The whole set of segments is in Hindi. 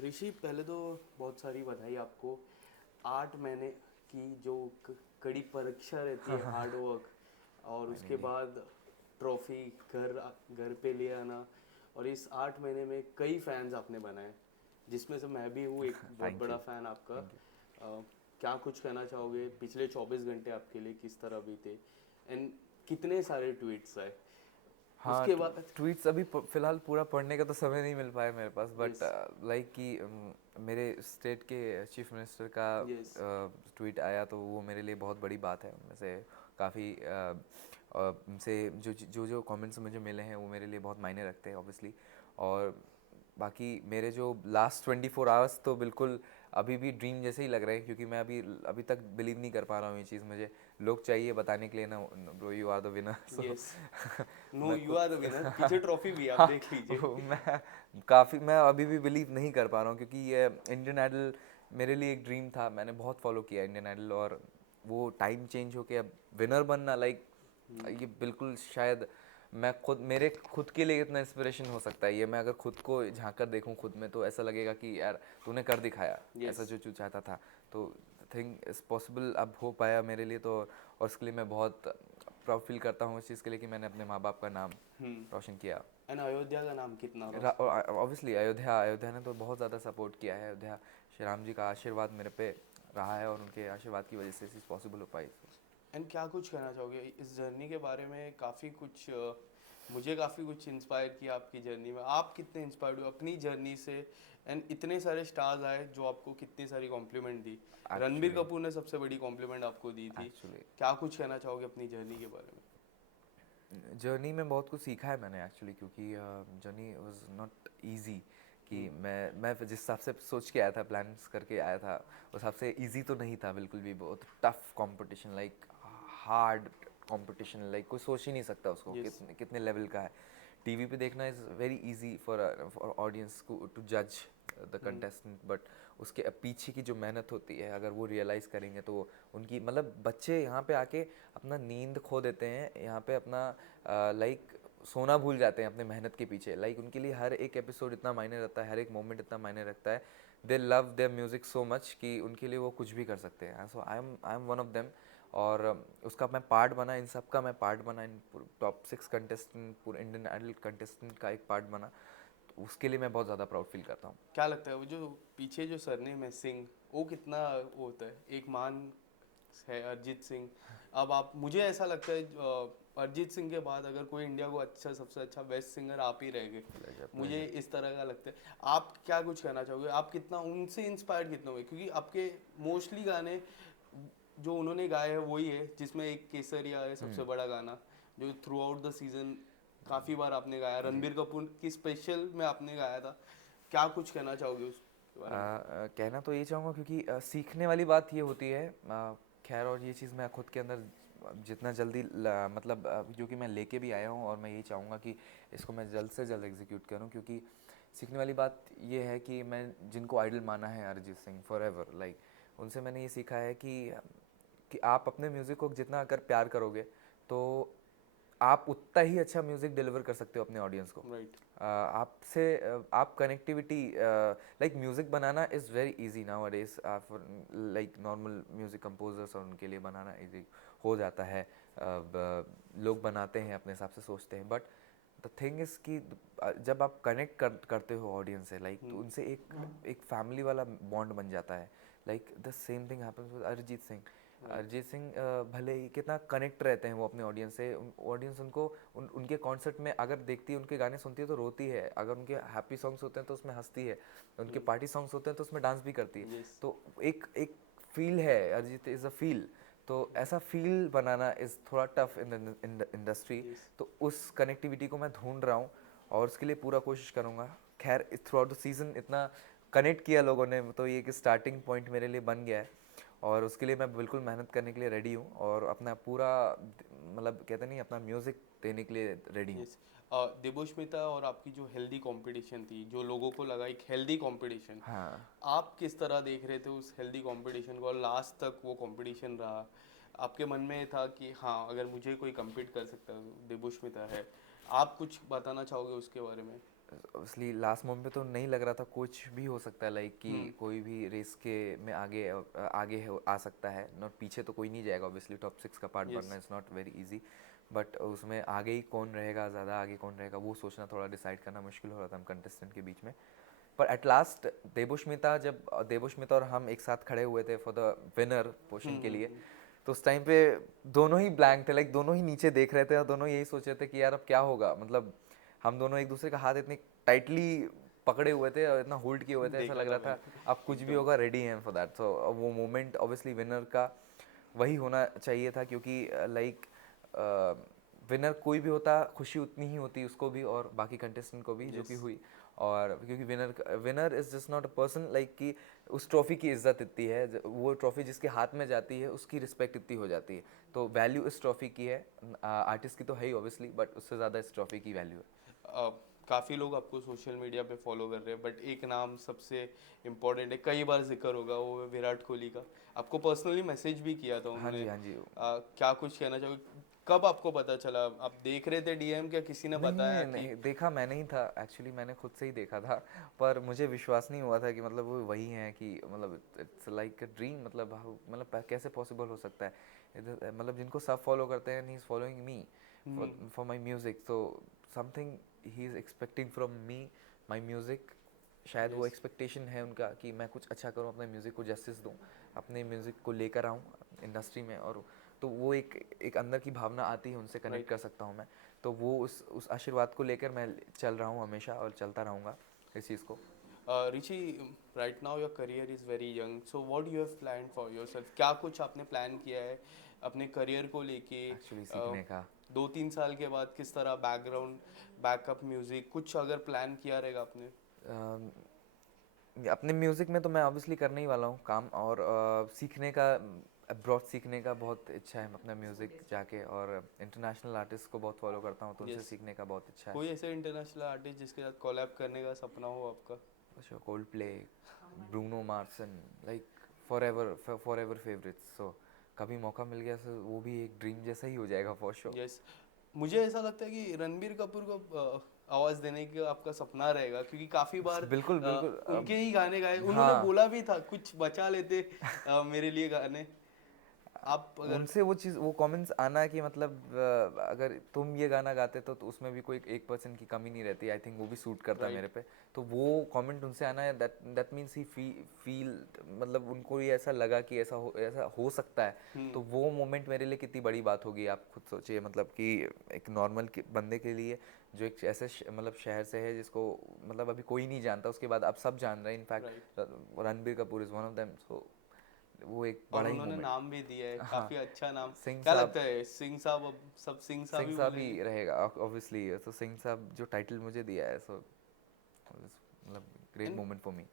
ऋषि, पहले तो बहुत सारी बधाई आपको। 8 महीने की जो कड़ी परीक्षा रहती है, हार्ड वर्क, और उसके फाइनली। बाद ट्रॉफी घर घर पे ले आना, और इस 8 महीने में कई फैंस आपने बनाए, जिसमें से मैं भी हूँ एक बहुत थैंक बड़ा यू। फ़ैन आपका। Thank you. क्या कुछ कहना चाहोगे, पिछले 24 घंटे आपके लिए किस तरह बीते, एंड कितने सारे ट्वीट्स आए हाँ, उसके बाद? ट्वीट्स अभी फिलहाल पूरा पढ़ने का तो समय नहीं मिल पाया मेरे पास, बट यस। लाइक कि मेरे स्टेट के चीफ मिनिस्टर का यस। ट्वीट आया तो वो मेरे लिए बहुत बड़ी बात है। उनमें से काफ़ी उनसे जो कमेंट्स मुझे मिले हैं वो मेरे लिए बहुत मायने रखते हैं ऑब्वियसली। और बाकी मेरे जो लास्ट 24 आवर्स तो बिल्कुल अभी भी ड्रीम जैसे ही लग रहे हैं, क्योंकि मैं अभी अभी तक बिलीव नहीं कर पा रहा हूँ ये चीज़। मुझे लोग चाहिए बताने के लिए ना, bro you are the winner. So yes. No, मैं यू खुद आर द विनर। पीछे ट्रॉफी भी है, आप हाँ, देख लीजिए। मैं अभी भी बिलीव नहीं कर पा रहा हूँ, क्योंकि ये इंडियन आइडल मेरे लिए एक ड्रीम था। मैंने बहुत फॉलो किया इंडियन आइडल, और वो टाइम चेंज होके अब विनर बनना, लाइक ये बिल्कुल शायद मैं खुद मेरे खुद के लिए इतना इंस्पिरेशन हो सकता है ये। मैं अगर खुद को झांक कर देखूं खुद में, तो ऐसा लगेगा कि यार तूने कर दिखाया यस। ऐसा जो तू चाहता था। तो थिंक इज पॉसिबल अब हो पाया मेरे लिए तो, और उसके लिए मैं बहुत प्राउड फील करता हूँ इस चीज़ के लिए कि मैंने अपने माँ बाप का नाम रोशन किया। एंड अयोध्या का नाम कितना रोशन? ऑब्वियसली अयोध्या ने तो बहुत ज़्यादा सपोर्ट किया है। अयोध्या, श्री राम जी का आशीर्वाद मेरे पे रहा है, और उनके आशीर्वाद की वजह से ये चीज़ पॉसिबल हो पाई। एंड क्या कुछ कहना चाहोगे इस जर्नी के बारे में? काफ़ी कुछ मुझे काफ़ी कुछ इंस्पायर किया आपकी जर्नी में। आप कितने इंस्पायर्ड हुए अपनी जर्नी से? एंड इतने सारे स्टार्स आए जो आपको कितनी सारी कॉम्प्लीमेंट दी। रणबीर एक्चुअली कपूर ने सबसे बड़ी कॉम्प्लीमेंट आपको दी थी। एक्चुअली क्या कुछ कहना चाहोगे अपनी जर्नी के बारे में? जर्नी में बहुत कुछ सीखा है मैंने एक्चुअली, क्योंकि जर्नी वाज नॉट इजी। कि मैं जिस हिसाब से सोच के आया था, प्लान्स करके आया था, उस हिसाब से इजी तो नहीं था बिल्कुल भी। बहुत tough competition, like hard competition, like कोई सोच ही नहीं सकता उसको यस। कितने कितने लेवल का है। टीवी पे देखना is very easy for audience को टू जज द कंटेस्टेंट, बट उसके पीछे की जो मेहनत होती है अगर वो रियलाइज़ करेंगे तो उनकी, मतलब बच्चे यहाँ पे आके अपना नींद खो देते हैं, यहाँ पे अपना लाइक सोना भूल जाते हैं अपने मेहनत के पीछे। लाइक उनके लिए हर एक एपिसोड इतना मायने रखता है, हर एक मोमेंट इतना मायने रखता है। They love their music so much कि उनके लिए वो कुछ भी कर सकते हैं। So I am one of them. और उसका मैं पार्ट बना, इन सब का मैं पार्ट बना, इन टॉप 6 कंटेस्टेंट, पूरे इंडियन आइडल कंटेस्टेंट का एक पार्ट बना। तो उसके लिए मैं बहुत ज़्यादा प्राउड फील करता हूँ। क्या लगता है वो जो पीछे जो सरनेम है सिंह, वो कितना वो होता है? एक मान है अरिजीत सिंह। अब आप, मुझे ऐसा लगता है अरिजीत सिंह के बाद अगर कोई इंडिया को अच्छा, सबसे अच्छा बेस्ट सिंगर आप ही रह गए। प्लेजर मुझे प्लेजर। इस तरह का लगता है। आप क्या कुछ कहना चाहोगे? आप कितना उनसे इंस्पायर्ड कितना हुए? क्योंकि आपके मोस्टली गाने जो उन्होंने गाए हैं वही है, जिसमें एक केसरिया है सबसे बड़ा गाना, जो थ्रू आउट द सीजन काफ़ी बार आपने गाया। जी। रणबीर कपूर की स्पेशल में आपने गाया था। क्या कुछ कहना चाहोगे उसके बारे में? कहना तो ये चाहूँगा, क्योंकि सीखने वाली बात ये होती है। खैर, और ये चीज़ मैं खुद के अंदर जितना जल्दी मतलब जो कि मैं लेके भी आया हूँ, और मैं ये चाहूँगा कि इसको मैं जल्द से जल्द एग्जीक्यूट करूँ। क्योंकि सीखने वाली बात ये है कि मैं जिनको आइडल माना है Arijit Singh for ever, like उनसे मैंने ये सीखा है कि आप अपने म्यूज़िक को जितना अगर प्यार करोगे तो आप उतना ही अच्छा म्यूज़िक डिलीवर कर सकते हो अपने ऑडियंस को। राइट। आपसे आप कनेक्टिविटी, लाइक म्यूज़िक बनाना is very easy nowadays for like normal music composers, और उनके लिए बनाना इजी हो जाता है। लोग बनाते हैं अपने हिसाब से सोचते हैं, बट द थिंग इज़ कि जब आप कनेक्ट करते हो ऑडियंस से, लाइक तो उनसे एक एक फैमिली वाला बॉन्ड बन जाता है। Like the same thing happens with Arijit Singh. Right. Arijit Singh भले ही कितना कनेक्ट रहते हैं वो अपने ऑडियंस से, ऑडियंस उनको उनके कॉन्सर्ट में अगर देखती है, उनके गाने सुनती है तो रोती है, अगर उनके हैप्पी सॉन्ग्स होते हैं तो उसमें हंसती है, उनके पार्टी सॉन्ग्स होते हैं तो उसमें डांस भी करती है। यस। तो एक एक फील है, अरिजीत इज़ अ फील। तो ऐसा फील बनाना इज़ थोड़ा tough in the industry. Yes. तो उस कनेक्टिविटी को मैं ढूंढ रहा हूँ, और उसके लिए पूरा कोशिश करूँगा। खैर, थ्रू आउट द सीज़न इतना कनेक्ट किया लोगों ने, तो ये एक स्टार्टिंग पॉइंट मेरे लिए बन गया है, और उसके लिए मैं बिल्कुल मेहनत करने के लिए रेडी हूँ, और अपना पूरा मतलब कहते नहीं, अपना म्यूज़िक देने के लिए रेडी हूँ। यस। देवोष्मिता और आपकी जो हेल्दी कंपटीशन थी, जो लोगों को लगा एक हेल्दी कंपटीशन, हाँ, आप किस तरह देख रहे थे उस हेल्दी कंपटीशन को? और लास्ट तक वो कंपटीशन रहा, आपके मन में था कि हाँ, अगर मुझे कोई compete कर सकता है तो देवोष्मिता है। आप कुछ बताना चाहोगे उसके बारे में? ऑब्वियसली लास्ट मोमेंट पे तो नहीं लग रहा था, कुछ भी हो सकता है, लाइक कि कोई भी रेस के में आ सकता है, नॉट पीछे तो कोई नहीं जाएगा ऑब्वियसली, टॉप 6 का पार्ट बनना is not very easy, but उसमें आगे ही कौन रहेगा, ज़्यादा आगे कौन रहेगा वो सोचना, थोड़ा डिसाइड करना मुश्किल हो रहा था हम कंटेस्टेंट के बीच में। पर एट लास्ट देवोष्मिता और हम एक साथ खड़े हुए थे फॉर द विनर पोजीशन के लिए, तो उस टाइम पे दोनों ही ब्लैंक थे, लाइक दोनों ही नीचे देख रहे थे और दोनों यही सोच रहे थे कि यार अब क्या होगा, मतलब हम दोनों एक दूसरे का हाथ इतने टाइटली पकड़े हुए थे और इतना होल्ड किए हुए थे, ऐसा देखा लग था रहा था मैंने अब कुछ भी होगा, रेडी हैं फॉर दैट। सो वो मोमेंट ऑब्वियसली विनर का वही होना चाहिए था, क्योंकि लाइक विनर कोई भी होता खुशी उतनी ही होती उसको भी और बाकी कंटेस्टेंट को भी, जो कि हुई। और क्योंकि winner is just not a person, like कि उस ट्रॉफी की इज्जत इतनी है, वो ट्रॉफी जिसके हाथ में जाती है उसकी रिस्पेक्ट इतनी हो जाती है, तो वैल्यू इस ट्रॉफी की है, आर्टिस्ट की तो है ही ऑब्वियसली, बट उससे ज़्यादा इस ट्रॉफी की वैल्यू है। काफ़ी लोग आपको सोशल मीडिया पे फॉलो कर रहे हैं, बट एक नाम सबसे इम्पोर्टेंट है, कई बार जिक्र होगा, वो है विराट कोहली का। आपको पर्सनली मैसेज भी किया था हाँ उन्होंने। जी, हाँ जी। क्या कुछ कहना चाहोगे, कब आपको पता चला, आप देख रहे थे डीएम, क्या किसी ने नहीं बताया नहीं कि? नहीं, देखा मैंने ही था एक्चुअली, मैंने खुद से ही देखा था, पर मुझे विश्वास नहीं हुआ था कि मतलब वो वही हैं, कि मतलब इट्स लाइक अ ड्रीम, मतलब मतलब कैसे पॉसिबल हो सकता है, मतलब जिनको सब फॉलो करते हैं, he is following me for my music, तो something he is expecting from me, my music, शायद वो यस, एक्सपेक्टेशन है उनका कि मैं कुछ अच्छा करूं, अपने म्यूज़िक को जस्टिस दूं, अपने म्यूज़िक को लेकर आऊं इंडस्ट्री में, और तो वो एक अंदर की भावना आती है, उनसे कनेक्ट राइट। कर सकता हूं मैं, तो वो उस आशीर्वाद को लेकर मैं चल रहा हूँ हमेशा और चलता रहूँगा इस चीज़ को। Richie, right now your career is very young, so what you have plan for yourself, क्या कुछ आपने प्लान किया है अपने करियर को लेके? एक्चुअली सीखने का 2-3 साल के बाद किस तरह बैकग्राउंड, बैकअप म्यूजिक कुछ अगर प्लान किया रहेगा आपने? अम, अपने म्यूज़िक में तो मैं ऑब्वियसली करने ही वाला हूँ काम, और सीखने का, अब्रॉड सीखने का बहुत इच्छा है, अपना म्यूज़िक जाके, और इंटरनेशनल आर्टिस्ट को बहुत फॉलो करता हूँ, तो उनसे यस, सीखने का बहुत इच्छा है। कोई ऐसे इंटरनेशनल आर्टिस्ट जिसके साथ कोलैब करने का सपना हो आपका? अच्छा, Coldplay, Bruno Mars, like forever favourites, so कभी मौका मिल गया तो वो भी एक ड्रीम जैसा ही हो जाएगा फॉर श्योर। यस, मुझे ऐसा लगता है कि रणबीर कपूर को आवाज़ देने का आपका सपना रहेगा, क्योंकि काफ़ी बार बिल्कुल बिल्कुल। उनके ही गाने गाए, उन्होंने हाँ, बोला भी था कुछ बचा लेते मेरे लिए गाने, आप अगर। उनसे वो चीज़, वो कमेंट्स आना कि मतलब अगर तुम ये गाना गाते तो उसमें भी कोई 1% की कमी नहीं रहती, आई थिंक वो भी सूट करता मेरे राइट। पे, तो वो कमेंट उनसे आना है, दैट मीन्स ही फील, मतलब उनको ये ऐसा लगा कि ऐसा हो सकता है, तो वो मोमेंट मेरे लिए कितनी बड़ी बात होगी, आप खुद सोचिए, मतलब कि एक नॉर्मल बंदे के लिए, जो एक ऐसे मतलब शहर से है जिसको मतलब अभी कोई नहीं जानता, उसके बाद अब सब जान रहे हैं, right. In fact Ranbir Kapoor is one of them, so वो एक और बड़ा ही उन्होंने मोमेंट। नाम भी दिया है, हाँ, काफी अच्छा नाम। सिंह क्या साहब। लगता है, सिंह साहब अब सब सिंह साहब सिंह ही साहब बोलेंगे? ही रहेगा ऑब्वियसली, तो सिंह साहब जो टाइटल मुझे दिया है, सो मतलब great end moment for me.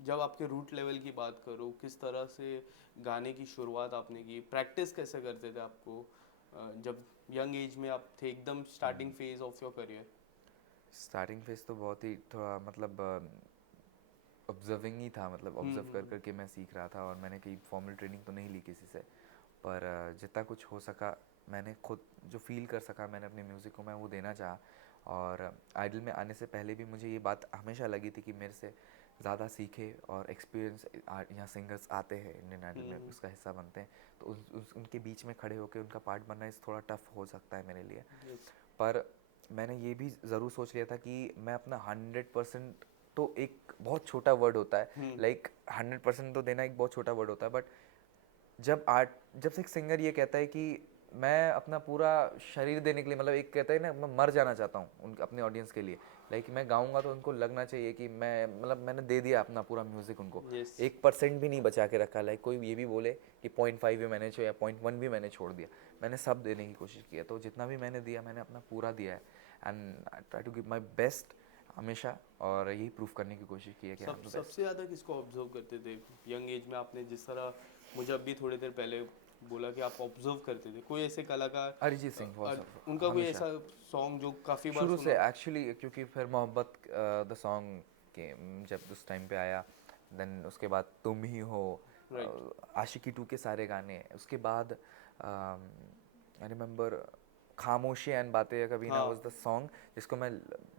जब आपके रूट लेवल की बात करो, किस तरह से गाने की शुरुआत आपने की, प्रैक्टिस कैसे करते थे आपको, जब यंग एज में आप थे, एकदम starting phase of your career? Starting phase तो बहुत ही थोड़ा मतलब ऑब्जर्विंग ही था, मतलब ऑब्जर्व कर करके मैं सीख रहा था, और मैंने कहीं फॉर्मल ट्रेनिंग तो नहीं ली किसी से, पर जितना कुछ हो सका मैंने खुद जो फील कर सका, मैंने अपने म्यूज़िक को मैं वो देना चाहा। और आइडल में आने से पहले भी मुझे ये बात हमेशा लगी थी कि मेरे से ज़्यादा सीखे और एक्सपीरियंस यहाँ सिंगर्स आते हैं इंडियन आइडल में, उसका हिस्सा बनते हैं, तो उनके बीच में खड़े होकर उनका पार्ट बनना इस थोड़ा टफ हो सकता है मेरे लिए, यस। पर मैंने ये भी ज़रूर सोच लिया था कि मैं अपना 100%, तो एक बहुत छोटा वर्ड होता है, लाइक 100% तो देना एक बहुत छोटा वर्ड होता है, बट जब से एक सिंगर ये कहता है कि मैं अपना पूरा शरीर देने के लिए, मतलब एक कहता है ना, मैं मर जाना चाहता हूँ उन अपने ऑडियंस के लिए, लाइक मैं गाऊंगा तो उनको लगना चाहिए कि मैं मतलब मैंने दे दिया अपना पूरा म्यूज़िक उनको, यस। 1% भी नहीं बचा के रखा, लाइक कोई ये भी बोले कि 0.5 भी मैंने छोड़ा या 0.1 भी मैंने छोड़ दिया, मैंने सब देने की कोशिश की है, तो जितना भी मैंने दिया मैंने अपना पूरा दिया है, and I try to give my best हमेशा, और यही प्रूफ करने की कोशिश की है कि आई एम द बेस्ट। सबसे ज़्यादा किसको ऑब्जर्व करते थे यंग एज में? आपने जिस तरह मुझे अभी थोड़ी देर पहले बोला कि आप ऑब्जर्व करते थे, कोई ऐसे कलाकार, अरिजीत सिंह उनका कोई हमेशा, ऐसा सॉन्ग जो काफ़ी बार शुरू सुना से हो? एक्चुअली, क्योंकि फिर मोहब्बत द सॉन्ग के जब उस टाइम पे आया, देन उसके बाद तुम ही हो, राइट। आशिकी 2 के सारे गाने, उसके बाद आई रिमेम्बर खामोशी एंड बातें कभी ना हाँ। वाज द सॉन्ग जिसको मैं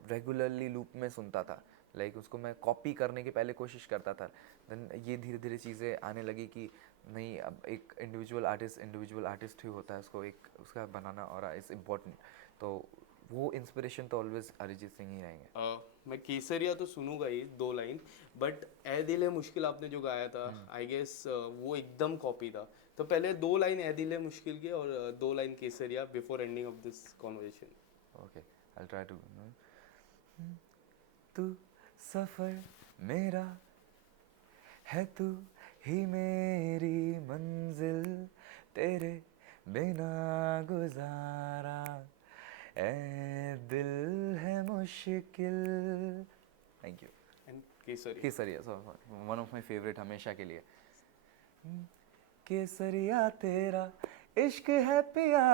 रेगुलरली लूप में सुनता था, लाइक उसको मैं कॉपी करने की पहले कोशिश करता था, देन ये धीरे धीरे चीज़ें आने लगी कि नहीं, अब एक इंडिविजुअल आर्टिस्ट ही होता है, उसको एक उसका बनाना और इज़ इम्पोर्टेंट, तो वो इंस्पिरेशन तो ऑलवेज अरिजीत सिंह ही रहेंगे। मैं केसरिया तो सुनूंगा ही 2 लाइन, बट ए दिल है मुश्किल आपने जो गाया था, आई गेस वो एकदम कॉपी था। तो पहले 2 लाइन ए दिल है मुश्किल के और 2 line Kesariya before ending of this conversation. Okay, I try to. तू सफर मेरा है, तू ही मेरी मंजिल, तेरे बिना गुजारा ए दिल है मुश्किल। Thank you. And Kesariya. Kesariya, sorry, one of my favourite हमेशा के लिए। केसरिया तेरा इश्क है पिया,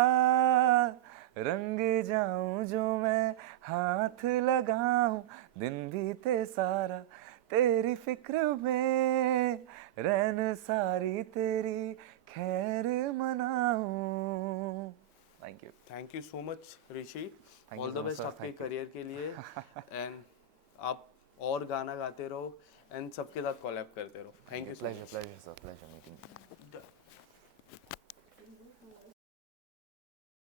रंग जाऊं जो मैं हाथ लगाऊं, दिन बीते सारा तेरी फिक्र में, रैन सारी तेरी खैर मनाऊं। Thank you so much Rishi, Thank you all so the much, best sir. आपके Thank you. करियर के लिए। एंड आप और गाना गाते रहो एंड सबके साथ कोलैब करते रहो। Thank you so much. Pleasure, sir. Pleasure meeting you.